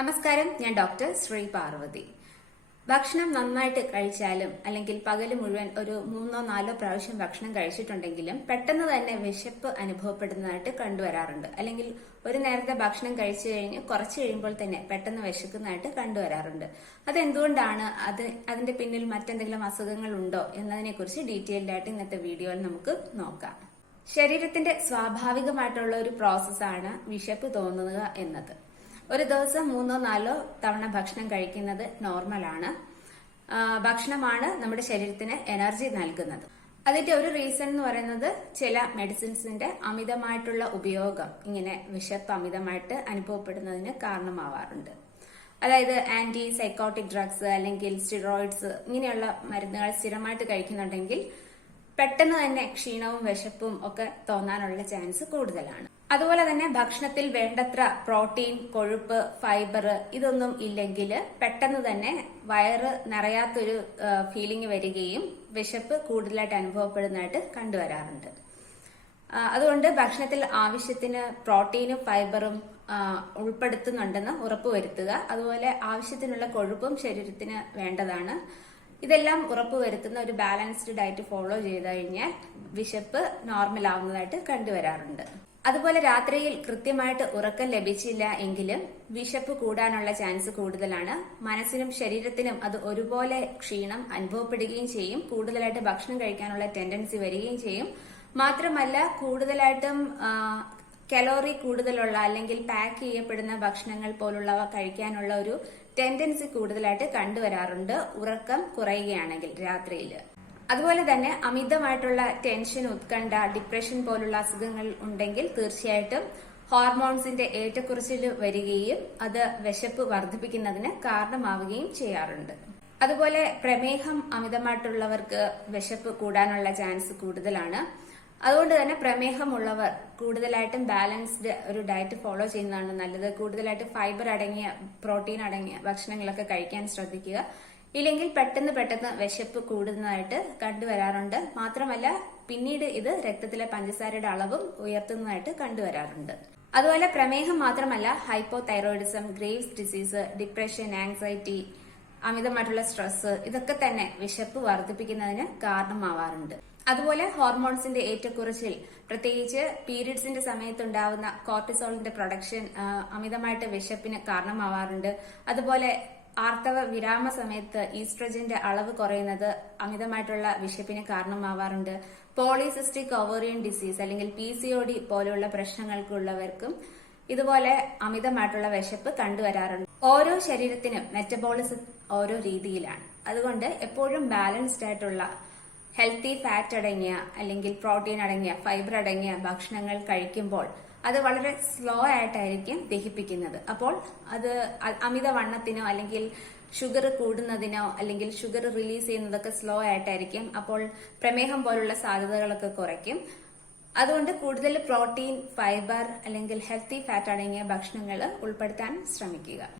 നമസ്കാരം ഞാൻ ഡോക്ടർ ശ്രീ പാർവതി. ഭക്ഷണം നന്നായിട്ട് കഴിച്ചാലും അല്ലെങ്കിൽ പകൽ മുഴുവൻ ഒരു മൂന്നോ നാലോ പ്രാവശ്യം ഭക്ഷണം കഴിച്ചിട്ടുണ്ടെങ്കിലും പെട്ടെന്ന് തന്നെ വിശപ്പ് അനുഭവപ്പെടുന്നതായിട്ട് കണ്ടുവരാറുണ്ട്. അല്ലെങ്കിൽ ഒരു നേരത്തെ ഭക്ഷണം കഴിച്ചു കഴിഞ്ഞ് കുറച്ച് കഴിയുമ്പോൾ തന്നെ പെട്ടെന്ന് വിശക്കുന്നതായിട്ട് കണ്ടുവരാറുണ്ട്. അതെന്തുകൊണ്ടാണ്? അത് അതിന്റെ പിന്നിൽ മറ്റെന്തെങ്കിലും അസുഖങ്ങൾ ഉണ്ടോ എന്നതിനെക്കുറിച്ച് ഡീറ്റെയിൽഡ് ആയിട്ട് ഇന്നത്തെ വീഡിയോയിൽ നമുക്ക് നോക്കാം. ശരീരത്തിന്റെ സ്വാഭാവികമായിട്ടുള്ള ഒരു പ്രോസസ്സാണ് വിശപ്പ് തോന്നുക എന്നത്. ഒരു ദിവസം മൂന്നോ നാലോ തവണ ഭക്ഷണം കഴിക്കുന്നത് നോർമലാണ്. ഭക്ഷണമാണ് നമ്മുടെ ശരീരത്തിന് എനർജി നൽകുന്നത്. അതിന്റെ ഒരു റീസൺ എന്ന് പറയുന്നത് ചില മെഡിസിൻസിന്റെ അമിതമായിട്ടുള്ള ഉപയോഗം. ഇങ്ങനെ വിശപ്പ് അമിതമായിട്ട് അനുഭവപ്പെടുന്നതിന് കാരണമാവാറുണ്ട്. അതായത് ആന്റി സൈക്കോട്ടിക് ഡ്രഗ്സ് അല്ലെങ്കിൽ സ്റ്റിറോയിഡ്സ് ഇങ്ങനെയുള്ള മരുന്നുകൾ സ്ഥിരമായിട്ട് കഴിക്കുന്നുണ്ടെങ്കിൽ പെട്ടെന്ന് തന്നെ ക്ഷീണവും വിശപ്പും ഒക്കെ തോന്നാനുള്ള ചാൻസ് കൂടുതലാണ്. അതുപോലെ തന്നെ ഭക്ഷണത്തിൽ വേണ്ടത്ര പ്രോട്ടീൻ കൊഴുപ്പ് ഫൈബർ ഇതൊന്നും ഇല്ലെങ്കിൽ പെട്ടെന്ന് തന്നെ വയറ് നിറയാത്തൊരു ഫീലിംഗ് വരികയും വിശപ്പ് കൂടുതലായിട്ട് അനുഭവപ്പെടുന്നതായിട്ട് കണ്ടുവരാറുണ്ട്. അതുകൊണ്ട് ഭക്ഷണത്തിൽ ആവശ്യത്തിന് പ്രോട്ടീനും ഫൈബറും ഉൾപ്പെടുത്തുന്നുണ്ടെന്ന് ഉറപ്പുവരുത്തുക. അതുപോലെ ആവശ്യത്തിനുള്ള കൊഴുപ്പും ശരീരത്തിന് വേണ്ടതാണ്. ഇതെല്ലാം ഉറപ്പുവരുത്തുന്ന ഒരു ബാലൻസ്ഡ് ഡയറ്റ് ഫോളോ ചെയ്ത് കഴിഞ്ഞാൽ വിശപ്പ് നോർമൽ ആവുന്നതായിട്ട് കണ്ടുവരാറുണ്ട്. അതുപോലെ രാത്രിയിൽ കൃത്യമായിട്ട് ഉറക്കം ലഭിച്ചില്ല എങ്കിലും വിശപ്പ് കൂടാനുള്ള ചാൻസ് കൂടുതലാണ്. മനസ്സിനും ശരീരത്തിനും അത് ഒരുപോലെ ക്ഷീണം അനുഭവപ്പെടുകയും ചെയ്യും. കൂടുതലായിട്ട് ഭക്ഷണം കഴിക്കാനുള്ള ടെൻഡൻസി വരികയും ചെയ്യും. മാത്രമല്ല കൂടുതലായിട്ടും കലോറി കൂടുതലുള്ള അല്ലെങ്കിൽ പാക്ക് ചെയ്യപ്പെടുന്ന ഭക്ഷണങ്ങൾ പോലുള്ളവ കഴിക്കാനുള്ള ഒരു ടെൻഡൻസി കൂടുതലായിട്ട് കണ്ടുവരാറുണ്ട്. ഉറക്കം കുറയുകയാണെങ്കിൽ രാത്രിയിൽ. അതുപോലെ തന്നെ അമിതമായിട്ടുള്ള ടെൻഷൻ ഉത്കണ്ഠ ഡിപ്രഷൻ പോലുള്ള അസുഖങ്ങൾ ഉണ്ടെങ്കിൽ തീർച്ചയായിട്ടും ഹോർമോൺസിന്റെ ഏറ്റക്കുറച്ചിൽ വരികയും അത് വിശപ്പ് വർദ്ധിപ്പിക്കുന്നതിന് കാരണമാവുകയും ചെയ്യാറുണ്ട്. അതുപോലെ പ്രമേഹം അമിതമായിട്ടുള്ളവർക്ക് വിശപ്പ് കൂടാനുള്ള ചാൻസ് കൂടുതലാണ്. അതുകൊണ്ട് തന്നെ പ്രമേഹമുള്ളവർ കൂടുതലായിട്ടും ബാലൻസ്ഡ് ഒരു ഡയറ്റ് ഫോളോ ചെയ്യുന്നതാണ് നല്ലത്. കൂടുതലായിട്ട് ഫൈബർ അടങ്ങിയ പ്രോട്ടീൻ അടങ്ങിയ ഭക്ഷണങ്ങളൊക്കെ കഴിക്കാൻ ശ്രദ്ധിക്കുക. ഇല്ലെങ്കിൽ പെട്ടെന്ന് പെട്ടെന്ന് വിശപ്പ് കൂടുന്നതായിട്ട് കണ്ടുവരാറുണ്ട്. മാത്രമല്ല പിന്നീട് ഇത് രക്തത്തിലെ പഞ്ചസാരയുടെ അളവും ഉയർത്തുന്നതായിട്ട് കണ്ടുവരാറുണ്ട്. അതുപോലെ പ്രമേഹം മാത്രമല്ല hypothyroidism Graves disease depression anxiety അമിതമായിട്ടുള്ള സ്ട്രെസ് ഇതൊക്കെ തന്നെ വിശപ്പ് വർദ്ധിപ്പിക്കുന്നതിന് കാരണമാവാറുണ്ട്. അതുപോലെ ഹോർമോൺസിന്റെ ഏറ്റക്കുറച്ചിൽ പ്രത്യേകിച്ച് പീരിയഡ്സിന്റെ സമയത്തുണ്ടാവുന്ന കോർട്ടിസോളിന്റെ പ്രൊഡക്ഷൻ അമിതമായിട്ട് വിശപ്പിന് കാരണമാവാറുണ്ട്. അതുപോലെ ആർത്തവ വിരാമ സമയത്ത് ഈസ്ട്രജന്റെ അളവ് കുറയുന്നത് അമിതമായിട്ടുള്ള വിശപ്പിന് കാരണമാവാറുണ്ട്. പോളിസിസ്റ്റിക് ഓവറിയൻ ഡിസീസ് അല്ലെങ്കിൽ പി സി ഒ ഡി പോലെയുള്ള പ്രശ്നങ്ങൾക്കുള്ളവർക്കും ഇതുപോലെ അമിതമായിട്ടുള്ള വിശപ്പ് കണ്ടുവരാറുണ്ട്. ഓരോ ശരീരത്തിനും മെറ്റബോളിസം ഓരോ രീതിയിലാണ്. അതുകൊണ്ട് എപ്പോഴും ബാലൻസ്ഡ് ആയിട്ടുള്ള ഹെൽത്തി ഫാറ്റ് അടങ്ങിയ അല്ലെങ്കിൽ പ്രോട്ടീൻ അടങ്ങിയ ഫൈബർ അടങ്ങിയ ഭക്ഷണങ്ങൾ കഴിക്കുമ്പോൾ അത് വളരെ സ്ലോ ആയിട്ടായിരിക്കും ദഹിപ്പിക്കുന്നത്. അപ്പോൾ അത് അമിതവണ്ണത്തിനോ അല്ലെങ്കിൽ ഷുഗർ കൂടുന്നതിനോ അല്ലെങ്കിൽ ഷുഗർ റിലീസ് ചെയ്യുന്നതൊക്കെ സ്ലോ ആയിട്ടായിരിക്കും. അപ്പോൾ പ്രമേഹം പോലുള്ള സാധ്യതകളൊക്കെ കുറയ്ക്കും. അതുകൊണ്ട് കൂടുതൽ പ്രോട്ടീൻ ഫൈബർ അല്ലെങ്കിൽ ഹെൽത്തി ഫാറ്റ് അടങ്ങിയ ഭക്ഷണങ്ങൾ ഉൾപ്പെടുത്താൻ ശ്രമിക്കുക.